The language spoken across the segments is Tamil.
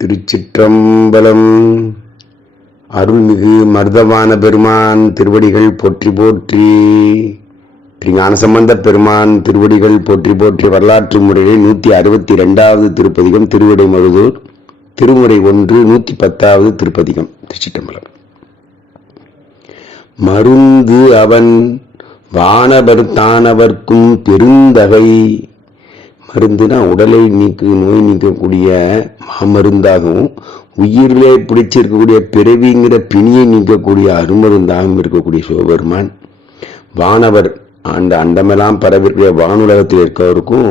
திருச்சிற்றம்பலம். அருள்மிகு மருதவான பெருமான் திருவடிகள் போற்றி போற்றி. திரு ஞானசம்பந்த பெருமான் திருவடிகள் போற்றி போற்றி வரலாற்று முறையில் நூற்றி அறுபத்தி ரெண்டாவது திருப்பதிகம் திருவிடை மருதூர் திருமுறை ஒன்று நூற்றி பத்தாவது திருப்பதிகம் திருச்சிற்றம்பலம். மருந்து அவன் வானவர் தானவர்க்கும் பெருந்தகை. மருந்துனா உடலை நீக்கு நோய் நீக்கக்கூடிய மாமருந்தாகவும் உயிரிலே பிடிச்சிருக்கக்கூடிய பிறவிங்கிற பிணியை நீக்கக்கூடிய அருமருந்தாகவும் இருக்கக்கூடிய சிவபெருமான். வானவர் அந்த அண்டமெல்லாம் பரவிருக்கிற வானுலகத்தில் இருக்கவருக்கும்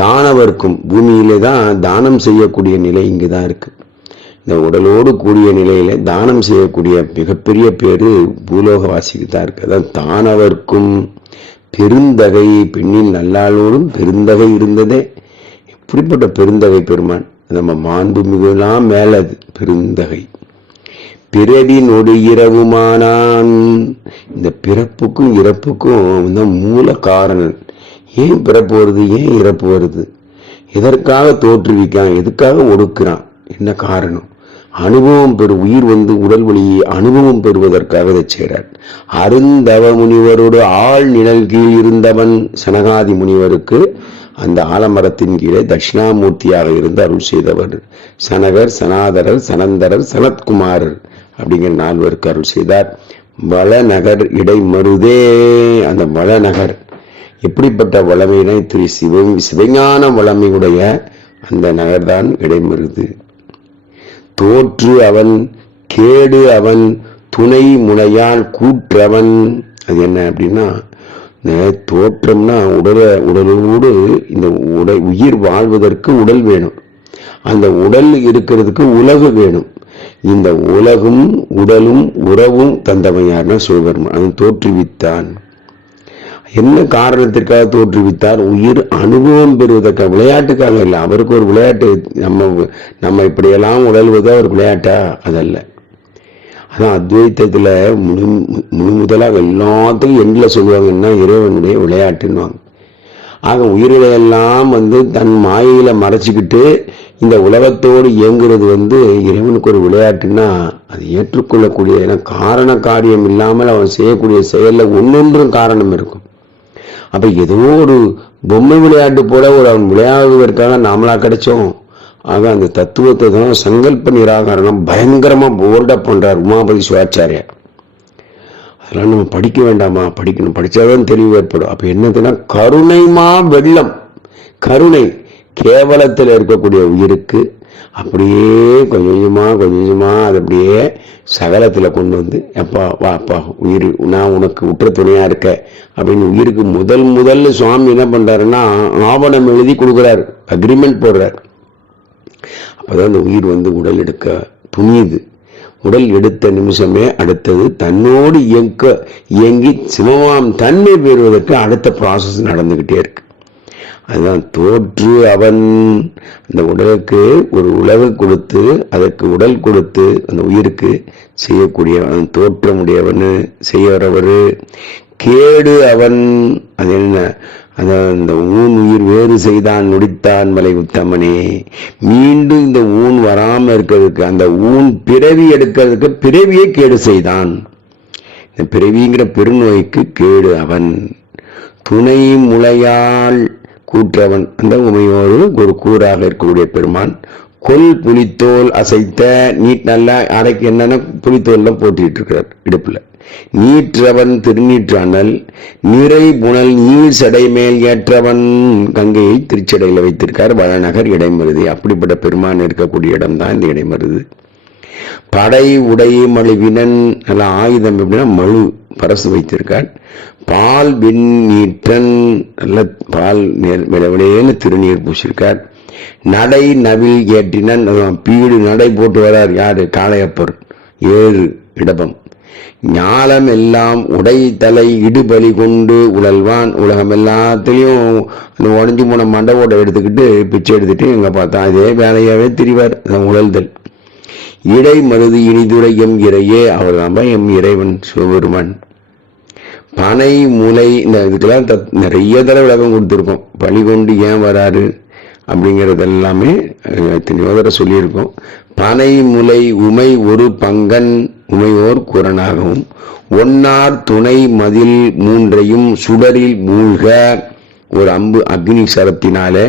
தானவருக்கும் பூமியிலே தான் தானம் செய்யக்கூடிய நிலை இங்கே தான் இருக்கு. இந்த உடலோடு கூடிய நிலையில தானம் செய்யக்கூடிய மிகப்பெரிய பேரு பூலோகவாசிக்கு தான் இருக்கு. அதான் தானவர்க்கும் பெருந்தகை பெண்ணின் நல்லாளோடும் பெருந்தகை இருந்ததே. இப்படிப்பட்ட பெருந்தகை பெருமான் நம்ம மாண்பு மிகுலாம் மேல அது பெருந்தகை. பிறவி நொடு இரவுமானான். இந்த பிறப்புக்கும் இறப்புக்கும் வந்து மூல காரணம் ஏன் பிறப்பு வருது ஏன் இறப்பு வருது? எதற்காக தோற்றுவிக்கான் எதுக்காக ஒடுக்குறான்? என்ன காரணம்? அனுபவம் பெறு உயிர் வந்து உடல் வழியை அனுபவம் பெறுவதற்காக இதை செய்கிறார். அருந்தவ முனிவரோடு ஆள் நிழல் கீழ் இருந்தவன் சனகாதி முனிவருக்கு அந்த ஆலமரத்தின் கீழே தட்சிணாமூர்த்தியாக இருந்து அருள் செய்தவர். சனகர் சனாதரர் சனந்தரர் சனத்குமாரர் அப்படிங்கிற நால்வருக்கு அருள் செய்தார். வளநகர் இடைமருதே அந்த வளநகர். எப்படிப்பட்ட வளமையினை திரு சிவ சிவஞான வளமையுடைய அந்த நகர்தான் இடைமருது. தோற்று அவன் கேடு அவன் துணை முனையால் கூற்றவன். அது என்ன அப்படின்னா இந்த தோற்றம்னா உடலை உடலோடு இந்த உடல் உயிர் வாழ்வதற்கு உடல் வேணும். அந்த உடல் இருக்கிறதுக்கு உலகு வேணும். இந்த உலகும் உடலும் உறவும் தந்தவன் யாருன்னா சிவபெருமான். அவன் தோற்றுவித்தான். என்ன காரணத்திற்காக தோற்றுவித்தார்? உயிர் அனுபவம் பெறுவதற்காக. விளையாட்டுக்காக இல்லை. அவருக்கு ஒரு விளையாட்டு நம்ம நம்ம இப்படியெல்லாம் உழல்வது ஒரு விளையாட்டா? அதல்ல. அதான் அத்வைத்தத்தில் முழு முழு முதலாக எல்லாத்துக்கும் எண்டில் சொல்லுவாங்கன்னா இறைவனுடைய விளையாட்டுன்னுவாங்க. ஆக உயிரிழையெல்லாம் வந்து தன் மாயையில் மறைச்சிக்கிட்டு இந்த உலகத்தோடு இயங்குறது வந்து இறைவனுக்கு ஒரு விளையாட்டுன்னா அது ஏற்றுக்கொள்ளக்கூடிய ஏன்னா காரண காரியம் இல்லாமல் அவன் செய்யக்கூடிய செயலில் ஒன்னொன்றும் காரணம் இருக்கும். அப்ப ஏதோ ஒரு பொம்மை விளையாட்டு போல ஒரு அவன் விளையாடுவதற்காக நாமளா கிடைச்சோம். ஆக அந்த தத்துவத்தை தான் சங்கல்ப நிராகரணம் பயங்கரமா போல்டா பண்றார் உமாபதி சிவாச்சாரியார். அதெல்லாம் நம்ம படிக்க வேண்டாமா? படிக்கணும். படிச்சாதான் தெளிவு ஏற்படும். அப்ப என்னதுன்னா கருணைமா வெள்ளம். கருணை. கேவலத்தில் இருக்கக்கூடிய உயிருக்கு அப்படியே கொஞ்சம் கொஞ்சமா கொஞ்சம் கொஞ்சமா அது அப்படியே சகலத்துல கொண்டு வந்து எப்பா வா அப்பா உயிர் நான் உனக்கு உற்ற துணையா இருக்க. அப்படின்னு உயிருக்கு முதல் முதல்ல சுவாமி என்ன பண்றாருன்னா ஆவணம் எழுதி கொடுக்குறாரு அக்ரிமெண்ட் போடுறாரு. அப்பதான் அந்த உயிர் வந்து உடல் எடுக்க துணியுது. உடல் எடுத்த நிமிஷமே அடுத்தது தன்னோடு இயங்க இயங்கி சிவமாம் தன்மை பெறுவதற்கு அடுத்த ப்ராசஸ் நடந்துகிட்டே இருக்கு. அதுதான் தோற்று அவன். அந்த உடலுக்கு ஒரு உலகு கொடுத்து அதற்கு உடல் கொடுத்து அந்த உயிருக்கு செய்யக்கூடிய அவன் செய்ய செய்யறவர். கேடு அவன். அது என்ன? அதான் இந்த ஊன் உயிர் வேறு செய்தான் நொடித்தான் மலை உத்தமனே. மீண்டும் இந்த ஊன் வராமல் இருக்கிறதுக்கு அந்த ஊன் பிறவி எடுக்கிறதுக்கு பிறவியை கேடு செய்தான். இந்த பிறவிங்கிற பெருநோய்க்கு கேடு அவன். துணை முளையால் கூற்றவன் அந்த உமையோடு ஒரு கூறாக இருக்கக்கூடிய பெருமான் கொல் புலித்தோல் அசைத்த நீட் நல்லா அடைக்கு என்னென்ன புலித்தோல்லாம் போட்டிட்டு இருக்கிறார்? இடுப்புல. நீற்றவன் திருநீற்றானல் நிறை புனல் நீர் சடை மேல் ஏற்றவன் கங்கையை திருச்சடையில வைத்திருக்கார். வளநகர் இடைமருது. அப்படிப்பட்ட பெருமான் இருக்கக்கூடிய இடம் தான் இந்த இடைமருது. படை உடை மழுவினன் நல்ல ஆயுதம் எப்படின்னா மழு பரசு வைத்திருக்கார். பால் வெண்ணீற்றன் நல்ல பால் விளவிலேன்னு திருநீர் பூசியிருக்கார் நடை நவில் ஏற்றினன் பீடு நடை போட்டு வரார் யாரு? காளையப்பர். ஏழு இடபம். ஞாலம் எல்லாம் உடை தலை இடுபலி கொண்டு உழல்வான். உலகம் எல்லாத்துலேயும் அந்த உடஞ்சி போன மண்டவோட எடுத்துக்கிட்டு பிச்சை எடுத்துட்டு எங்க பார்த்தா அதே வேலையாவே திரிவார். உழல்தல். இடை மருது இனிதுரை எம் இறையே. அவர் தான் எம் இறைவன் சிவபெருமான். பனை முலை இந்த இதுக்கெல்லாம் தத்- நிறைய தடவை விளக்கம் கொடுத்துருக்கோம் பழி கொண்டு ஏன் வராரு அப்படிங்கிறது எல்லாமே எத்தனையோ தடவை சொல்லியிருக்கோம் பனை முலை உமை ஒரு பங்கன் உமையோர் குரனாகவும் ஒன்னார் துணை மதில் மூன்றையும் சுடரில் மூழ்க ஒரு அம்பு அக்னி சரத்தினாலே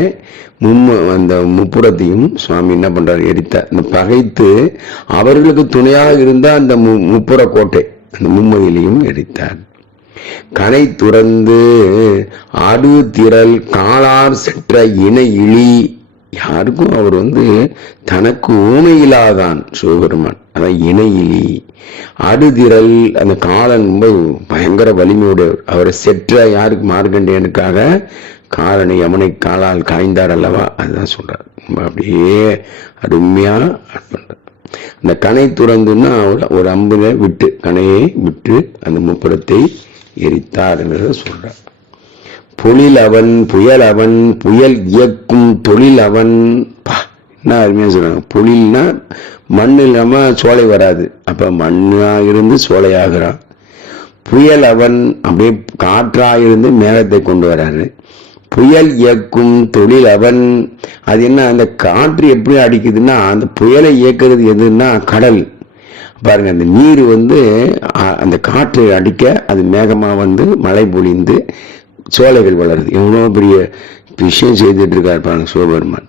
மும்ம அந்த முப்புறத்தையும் சுவாமி என்ன பண்றாரு எரித்தார் அந்த பகைத்து அவர்களுக்கு துணையாக இருந்த அந்த மு முப்புற கோட்டை அந்த மும்மதிலையும் எரித்தார். கனை துறந்து ஆடு திரள் காலார் செற்ற இன இழி யாருக்கும் அவர் வந்து தனக்கு ஊமையிலாதான் சிவபெருமான். அதான் இணையிலி அடுதிரல் அந்த காலன் ரொம்ப பயங்கர வலிமையுடையவர் அவரை செற்ற யாருக்கு மார்க்கண்டேயனுக்காக காலனை யமனை காலால் காய்ந்தார் அல்லவா? அதுதான் சொல்றார். ரொம்ப அப்படியே அருமையா பண்றார். அந்த கனை துறந்துன்னா ஒரு- ஒரு அம்புல விட்டு கனையை விட்டு அந்த முப்புறத்தை எரித்தார் என்று சொல்றார். பொழில் அவன் புயல் அவன் புயல் இயக்கும் தொழில் அவன். என்ன அருமையா சொல்றாங்க. பொழில்னா மண் இல்லாம சோலை வராது. அப்ப மண்ணாக இருந்து சோலையாகிறான். புயல் அவன் அப்படியே காற்றாக இருந்து மேகத்தை கொண்டு வராரு. புயல் இயக்கும் தொழில் அவன். அது என்ன அந்த காற்று எப்படி அடிக்குதுன்னா அந்த புயலை இயக்குறது எதுன்னா கடல். பாருங்க அந்த நீர் வந்து அந்த காற்று அடிக்க அது மேகமாக வந்து மழை பொழிந்து சோலைகள் வளருது. எவ்வளோ பெரிய விஷயம் செய்துட்டு இருக்கார் பாருங்க சிவபெருமான்.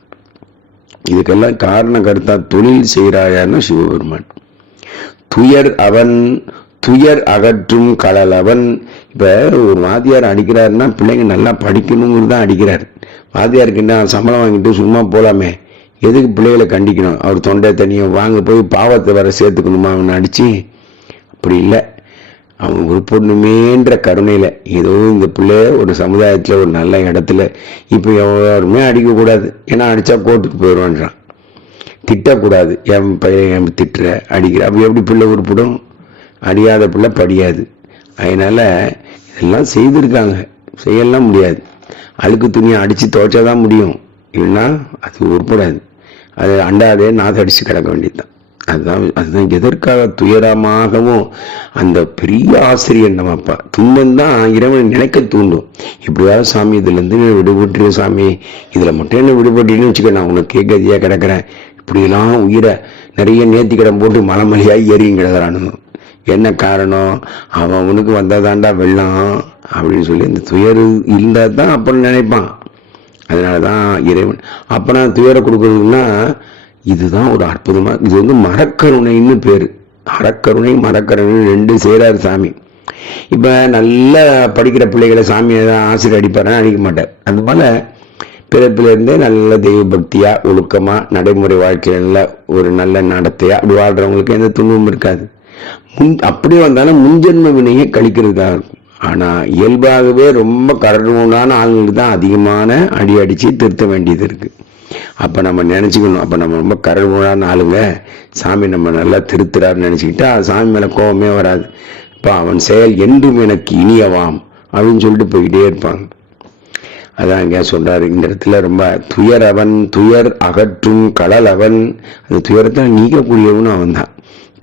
இதுக்கெல்லாம் காரண கருத்தா தொழில் செய்கிறாயான்னா சிவபெருமான். துயர் அவன் துயர் அகற்றும் கடல் அவன். இப்போ ஒரு வாத்தியார் அடிக்கிறாருன்னா பிள்ளைங்க நல்லா படிக்கணுங்கிறது தான் அடிக்கிறார். வாத்தியாருக்கு என்ன சம்பளம் வாங்கிட்டு சும்மா போகலாமே எதுக்கு பிள்ளைகளை கண்டிக்கணும்? அவர் தொண்டை தண்ணியை வாங்க போய் பாவத்தை வர சேர்த்துக்கணுமா அவனை அடிச்சு? அப்படி இல்லை. அவன் உருப்படணுமேன்ற கருணையில் ஏதோ இந்த பிள்ளை ஒரு சமுதாயத்தில் ஒரு நல்ல இடத்துல இப்போ யாருமே அடிக்கக்கூடாது. ஏன்னா அடித்தா கோர்ட்டுக்கு போயிடுவான்றான். திட்டக்கூடாது. என் பையன் என் திட்டுற அடிக்கிற. அப்போ எப்படி பிள்ளை உருப்பிடும்? அடியாத பிள்ளை படியாது. அதனால் இதெல்லாம் செய்திருக்காங்க. செய்யலாம் முடியாது. அழுக்கு துணியை அடித்து துவைச்சா தான் முடியும். இல்லைன்னா அது உருப்படாது அது அண்டாதே நாதடிச்சு கிடக்க வேண்டியதுதான். அதுதான் அதுதான் எதற்காக துயரமாகவும் அந்த பெரிய ஆசிரியர் நம்ம அப்பா துன்பம் தான் இறைவனை நினைக்க தூண்டும். இப்படியாவது சாமி இதுலேருந்து இருந்து விடுபட்டு சாமி. இதில் மட்டும் என்ன விடுபட்டீங்கன்னு வச்சுக்க நான் உனக்கு கேட்கதியாக கிடக்கிறேன். இப்படியெல்லாம் உயிரை நிறைய நேர்த்திக்கடம் போட்டு மலை மலையாய் ஏறியும் கிடக்குறானு. என்ன காரணம்? அவன் அவனுக்கு வந்ததாண்டா வெள்ளம் அப்படின்னு சொல்லி இந்த துயர் இருந்தால் தான் அப்புறம் நினைப்பான். அதனால தான் இறைவன். அப்போ நான் துயரை கொடுக்குறதுன்னா இதுதான் ஒரு அற்புதமாக இது வந்து மரக்கருணைன்னு பேர். அறக்கருணை மரக்கருணை ரெண்டு செய்கிறார் சாமி. இப்போ நல்ல படிக்கிற பிள்ளைகளை சாமியை தான் ஆசிரியர் அடிப்பாருன்னு அடிக்க மாட்டார். அது போல பிறப்பிலிருந்தே நல்ல தெய்வ பக்தியாக ஒழுக்கமாக நடைமுறை வாழ்க்கையில நல்ல ஒரு நல்ல நடத்தையாக அப்படி வாழ்கிறவங்களுக்கு எந்த துன்பமும் இருக்காது. முன் அப்படியே வந்தாலும் முன்ஜென்ம வினையை கழிக்கிறதுக்காக இருக்கும் ஆனால் இயல்பாகவே ரொம்ப கரடுமுரடான ஆளுங்களுக்கு தான் அதிகமான அடி அடித்து திருத்த வேண்டியது இருக்குது அப்போ நம்ம நினச்சிக்கணும். அப்போ நம்ம ரொம்ப கரடுமுரடான ஆளுங்க. சாமி நம்ம நல்லா திருத்துறாருன்னு நினச்சிக்கிட்டா சாமி மேலே கோபமே வராது. இப்போ அவன் செயல் என்றும் எனக்கு இனியவாம் அப்படின்னு சொல்லிட்டு போய்கிட்டே இருப்பாங்க. அதான் இங்கே சொல்கிறாரு இந்த இடத்துல ரொம்ப துயர் அவன் துயர் அகற்றும் கடல் அவன் அந்த துயரத்தை நீக்கக்கூடியவனும் அவன் தான்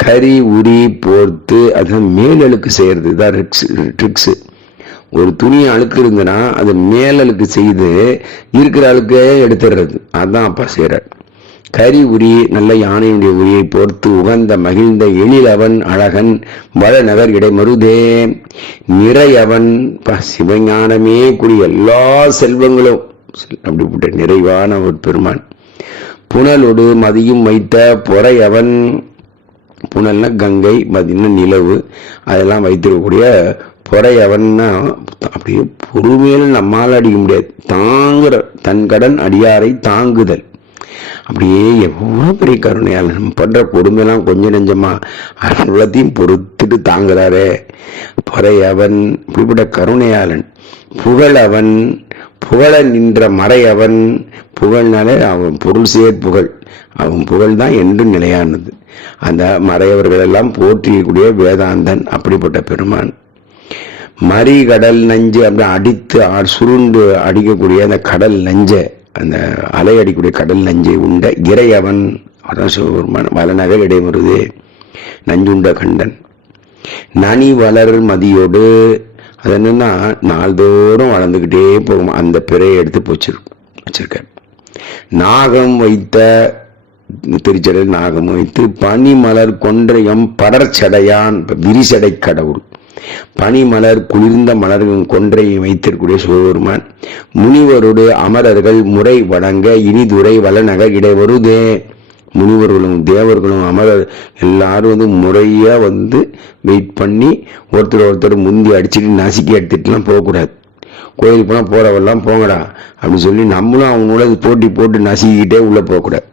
கரி உரி போர்த்து அதுதான் மேலழுக்கு செய்கிறது இதான் ட்ரிக்ஸ் ஒரு துணியை அழுக்கு இருந்ததுன்னா அது மேலழுக்கு செய்து இருக்கிற அழுக்கே எடுத்துடுறது. அதான் அப்பா செய்கிறார் கரி உரி நல்ல யானையுடைய உரியை போர்த்து உகந்த மகிழ்ந்த எழிலவன் அழகன் வளநகர் இடைமருதே. நிறையவன் சிவஞானமே கூடிய எல்லா செல்வங்களும். அப்படிப்பட்ட நிறைவான ஒரு பெருமான். புனலொடு மதியும் வைத்த பொறையவன் புனல்னா கங்கை மதினா நிலவு அதெல்லாம் வைத்திருக்கக்கூடிய பொறையவன்னா அப்படியே பொறுமையில் நம்மால் அடிக்க முடியாது. தாங்குற தன் கடன் அடியாரை தாங்குதல். அப்படியே எவ்வளோ பெரிய கருணையாளன் நம்ம பண்ணுற கொடுமையெல்லாம் கொஞ்சம் நெஞ்சமா அவ்வளோத்தையும் பொறுத்துட்டு தாங்குறாரே. பொறையவன் இப்படிப்பட்ட கருணையாளன். புகழவன் புகழ நின்ற மறையவன் புகழ்னாலே அவன் பொருள் சேர் புகழ் அவன் புகழ் தான் என்றும் நிலையானது. அந்த மறையவர்களெல்லாம் போற்றியக்கூடிய வேதாந்தன் அப்படிப்பட்ட பெருமான். மறிகடல் நஞ்சு அப்படி அடித்து ஆ- சுருண்டு அடிக்கக்கூடிய அந்த கடல் நஞ்சை அந்த அலை அடிக்கக்கூடிய கடல் நஞ்சை உண்ட இறையவன் அதான் சிவபெருமான் வலநகர் இடைமருது நஞ்சுண்ட கண்டன். நனி வளர் மதியோடு அது என்னன்னா நாள்தோறும் வளர்ந்துக்கிட்டே போகும். அந்த பிறையை எடுத்து போச்சிருக்கும் வச்சிருக்கார். நாகம் வைத்த திருச்சடையில் நாகம் வைத்து பனிமலர் கொன்றையம் படர்ச்சடையான் விரிசடை கடவுள். பனிமலர் குளிர்ந்த மலர்கள் கொன்றையை வைத்திருக்கூடிய சிவபெருமான் முனிவருடைய அமரர்கள் முறை வழங்க இனிதுரை வளநகர் இடைவருதே. முனிவர்களும் தேவர்களும் அமரர் எல்லாரும் வந்து முறையா வந்து வெயிட் பண்ணி ஒருத்தர் ஒருத்தர் முந்தி அடிச்சுட்டு நசுக்கி எடுத்துட்டுலாம் போகக்கூடாது. கோயிலுக்கு போனால் போறவெல்லாம் போங்கடா அப்படின்னு சொல்லி நம்மளும் அவங்களோட போட்டி போட்டு நசுக்கிக்கிட்டே உள்ள போகக்கூடாது.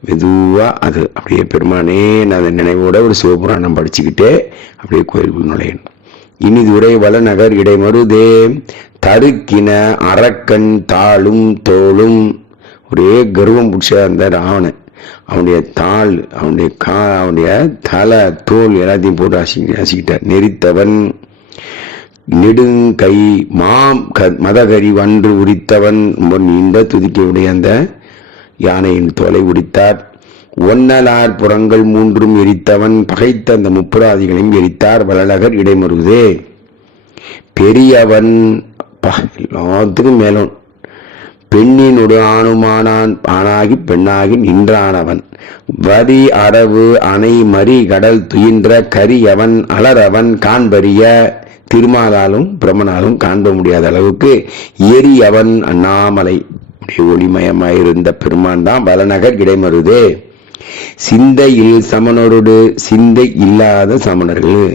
மெதுவாக அது அப்படியே பெருமானே நான் அதை நினைவோட ஒரு சிவபுராணம் படிச்சுக்கிட்டே அப்படியே கோயிலுக்குள் நுழையணும். இனிதுரை வளநகர் இடைமருதே தருக்கின அரக்கன் தாளும் தோளும். ஒரே கர்வம் பிடிச்ச அந்த ராவணன். அவனுடைய தாள் அவனுடைய கா அவனுடைய தலை தோல் எல்லாத்தையும் போட்டு அசி அசிக்கிட்டார். நெறித்தவன் நெடுங்கை மாம் க- மதகரி வன்று உரித்தவன். ரொம்ப நீண்ட துதிக்கையுடைய அந்த யானையின் தோலை உடித்தார். ஒன்னலார் புறங்கள் மூன்றும் எரித்தவன் பகைத்த அந்த முப்புராதிகளையும் எரித்தார். வளலகர் இடைமருதே. பெரியவன் எல்லாத்துக்கும் மேலும் பெண்ணினொடு ஆணுமானான் ஆணாகி பெண்ணாகி நின்றானவன். வரி அரவு அணை மறி கடல் துயின்ற கரியவன் அலரவன் காண்பறிய திருமாலாலும் பிரமனாலும் காண்ப முடியாத அளவுக்கு எரியவன் அண்ணாமலை. அப்படி ஒளிமயமாயிருந்த பெருமான் தான் வளநகர் இடைமருதே. சிந்தையில் சமணரோடு சிந்தை இல்லாத சமணர்கள்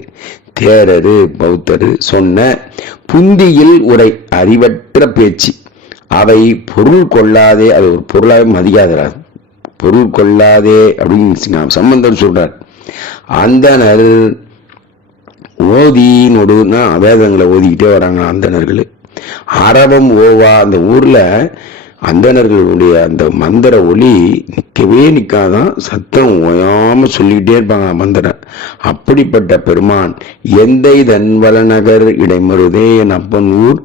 தேரரு பௌத்தரு சொன்ன புந்தியில் உரை அறிவற்ற பேச்சு. அவை பொருள் கொள்ளாதே அது ஒரு பொருளாக மதிக்காதரா பொருள் கொள்ளாதே அப்படின்னு சம்பந்தம் சொல்றார். அந்தனர் ஓதினொடுன்னா வேதங்களை ஓதிக்கிட்டே வராங்க அந்தனர்கள். அரவம் ஓவா அந்த ஊர்ல அந்தணர்களுடைய அந்த மந்திர ஒளி நிற்கவே நிற்காதான் சத்தம் ஓயாமல் சொல்லிக்கிட்டே இருப்பாங்க மந்திரம் அப்படிப்பட்ட பெருமான் எந்தை தன்வலநகர் இடைமருதே என் அப்பன் ஊர்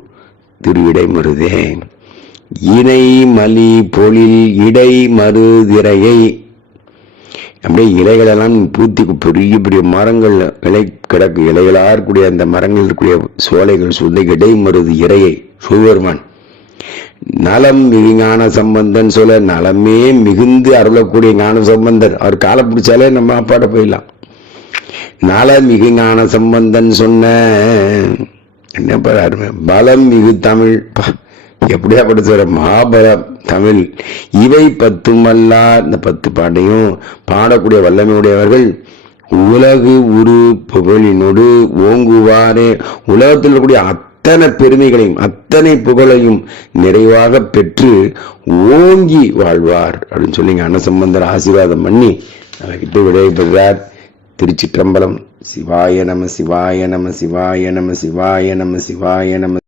திரு இடைமருதே. இணை மலி பொழில் இடை மருதிரையை அப்படியே இலைகளெல்லாம் பூத்தி பெரிய பெரிய மரங்கள் இலை கிடக்கு இலைகளாக இருக்கக்கூடிய அந்த மரங்கள் இருக்கக்கூடிய சோலைகள் சுந்தை இடை மருது இறையை. சிவபெருமான் நலம் மிகு ஞான சம்பந்தன் சொல்ல நலமே மிகுந்து அருளக்கூடிய ஞான சம்பந்தர். அவர் காலை பிடிச்சாலே நம்ம அப்பாட்ட போயிடலாம். நல மிகு ஞான சம்பந்தன் சொன்ன என்ன பாரு பலம் மிகு தமிழ். எப்படியா படுத்துற மகாபலம் தமிழ். இவை பத்துமல்லா இந்த பத்து பாட்டையும் பாடக்கூடிய வல்லமையுடையவர்கள் உலகு உரு புகழினோடு ஓங்குவாரே. உலகத்தில் இருக்கக்கூடிய அத்தனை பெருமைகளையும் அத்தனை புகழையும் நிறைவாக பெற்று ஓங்கி வாழ்வார் அப்படின்னு சொல்லி அன்னசம்பந்தர் ஆசீர்வாதம் பண்ணி நம்மகிட்ட விடைபெறுகிறார் திருச்சிற்றம்பலம் சிவாய நம சிவாய நம சிவாய நம சிவாய நம சிவாய நம.